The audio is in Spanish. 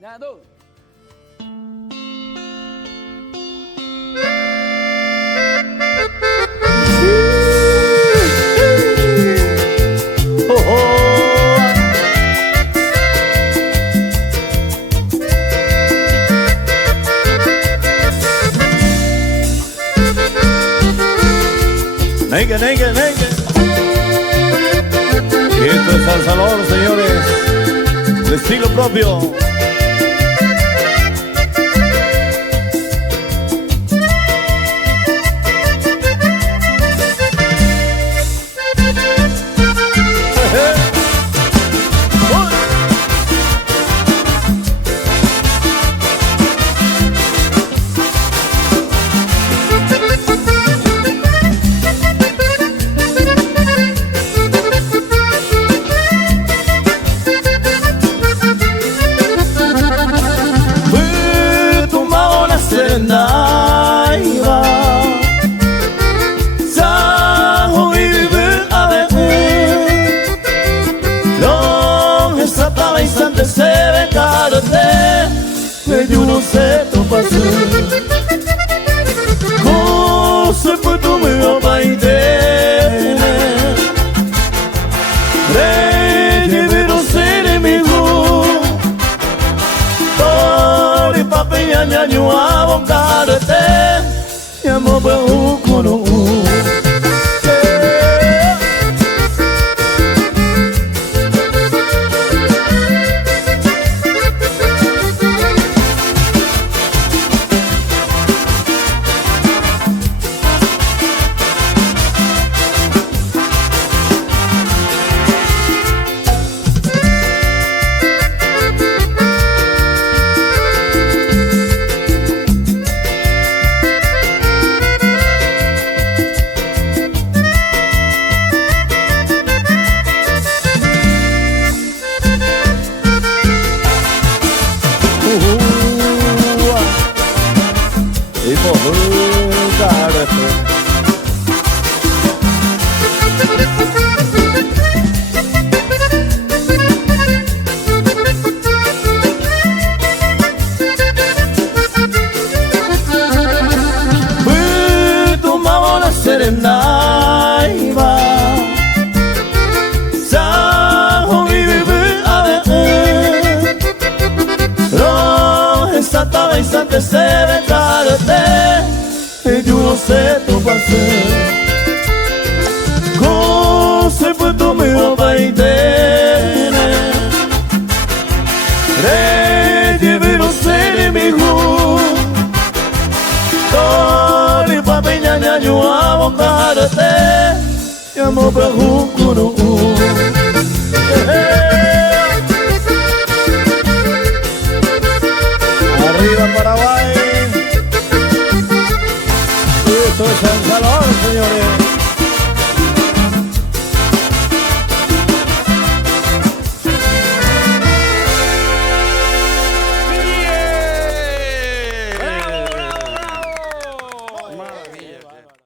Nhà tôi. Oh, oh. Negue, negue, negue. Y esto es El Salvador, señores. El estilo propio. Naiva Sa hoibu ave Long estaba instante se ve carete Medio no se topase Cose puto me apaitene Reyevero seremigo Tori papi ñaño abocarte Llamo bejuco no Naiva Sa hoibu ave Lo estaba instante se ve tarde E yo no sé tu pase Cose puto me apaitene Reyevero seremigo Tori papi ñaño abocarte Llamo bejuco no